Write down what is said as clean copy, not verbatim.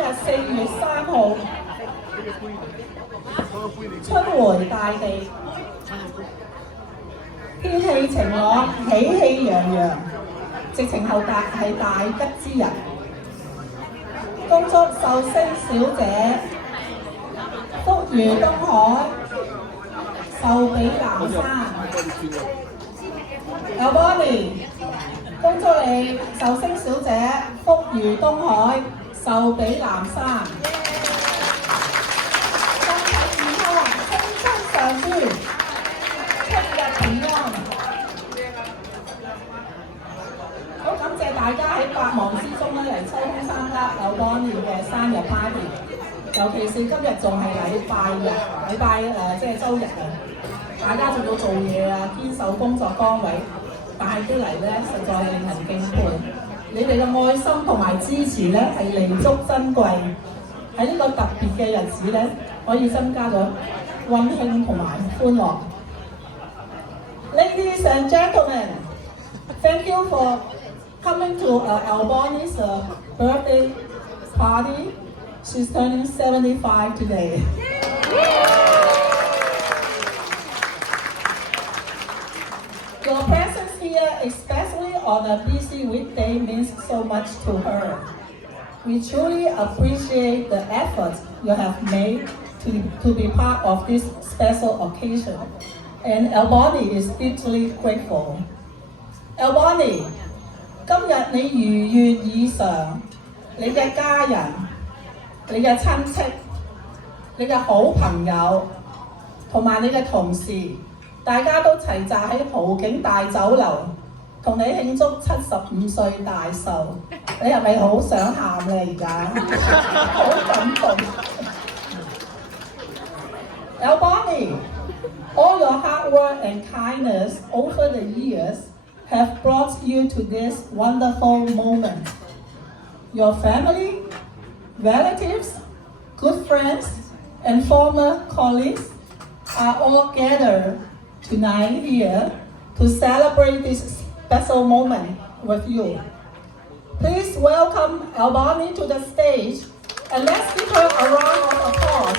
日4月3號春回大地，天氣晴朗，喜氣洋洋，直情係大吉之日。恭祝壽星小姐福如東海，壽比南山。有 Bonnie， 恭祝你壽星小姐福如東海，壽比南山。身體健康，青春常駐，出入平安。好感謝大家喺百忙之中咧嚟抽空參加有 Bonnie 嘅生日 party， 尤其是今日仲係禮拜日，即係週日啊！大家仲要做嘢啊，堅守工作崗位，帶啲嚟咧，實在令人敬佩。你哋嘅愛心同埋支持咧係彌足珍貴，喺呢個特別嘅日子咧，可以增加咗溫馨同埋歡樂。Ladies and gentlemen, thank you for coming to Alboni's birthday party. She's turning 75 today. Your presence here, especially on a busy weekday, means so much to her. We truly appreciate the effort you have made to be part of this special occasion, and Alboni is deeply grateful. Alboni, 今日你如願以償，你嘅家人、你嘅親戚、你嘅好朋友同埋你嘅同事，大家都齊集喺豪景大酒樓，同你慶祝75歲大壽。你係咪好想喊咧？而家好感動。Alboni, all your hard work and kindness over the years have brought you to this wonderful moment. Your family, relatives, good friends, and former colleagues are all gathered tonight here to celebrate this special moment with you. Please welcome Alboni to the stage and let's give her a round of applause.